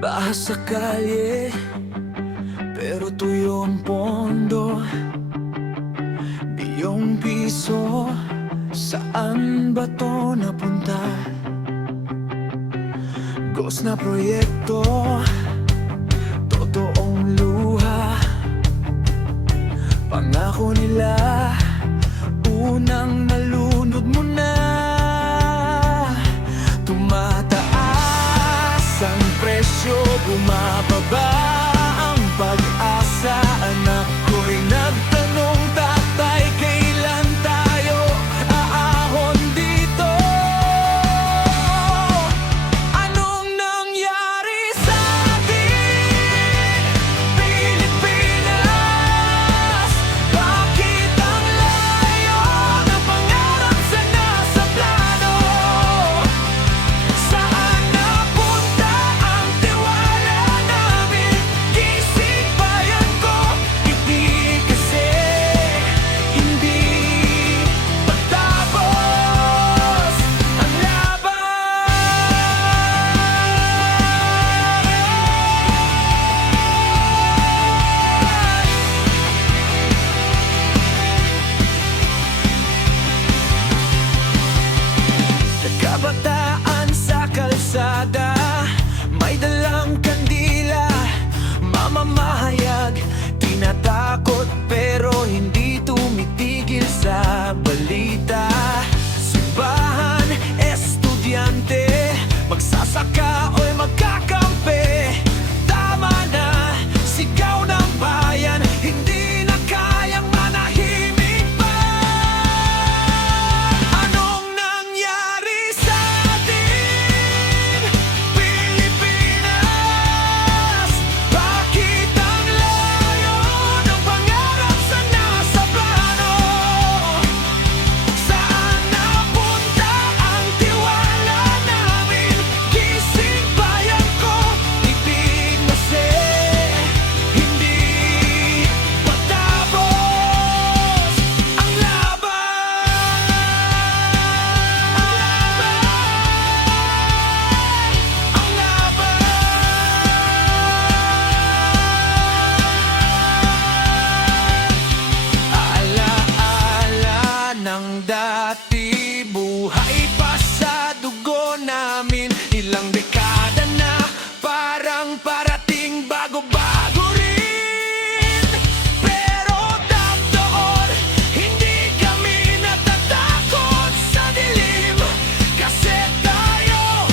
Baha sa kalye, pero tuyo ang pondo. Biyong piso, saan ba to napunta? Ghost na proyekto, totoong luha. Pangako nila, unang nalunod mo na. Tumataas ang presyo, bumababa ang pag-asa. Anak ko'y nagtanong, tatay, kailan tayo aahon dito? Anong nangyari sa atin, Pilipinas? Bakit ang layo ng pangarap sa nasa plano? Saan napunta ang tiwala namin? Gising bayan ko, hindi kasi hindi patapos ang laban. Kabataan sa kalsada, may dalang kandila, mamamahayag, tinatakot pero hindi tumitigil sa balita. Simbahan, estudyante, magsasaka o'y magkakampi. Tama na, sigaw ng bayan, hindi na kayang manahimik pa. Anong nangyari sa atin, Pilipinas? Bakit ang layo ng pangarap sa nasa plano? Saan napunta ang tiwala namin? Gising bayan ko, titig na hindi patapos ang laban. Ang laban. Alaala ng dati, buhay pa sa dugo namin. Ilang dekada na, parang parating bago-bago rin. Pero doon, hindi kami natatakot sa dilim. Kasi tayo,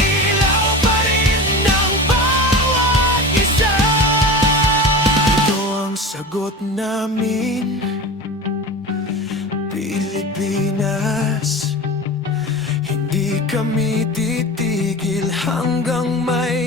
ilaw pa rin ng bawat isa. Ito ang sagot namin, Pilipinas. Hindi kami titigil hanggang may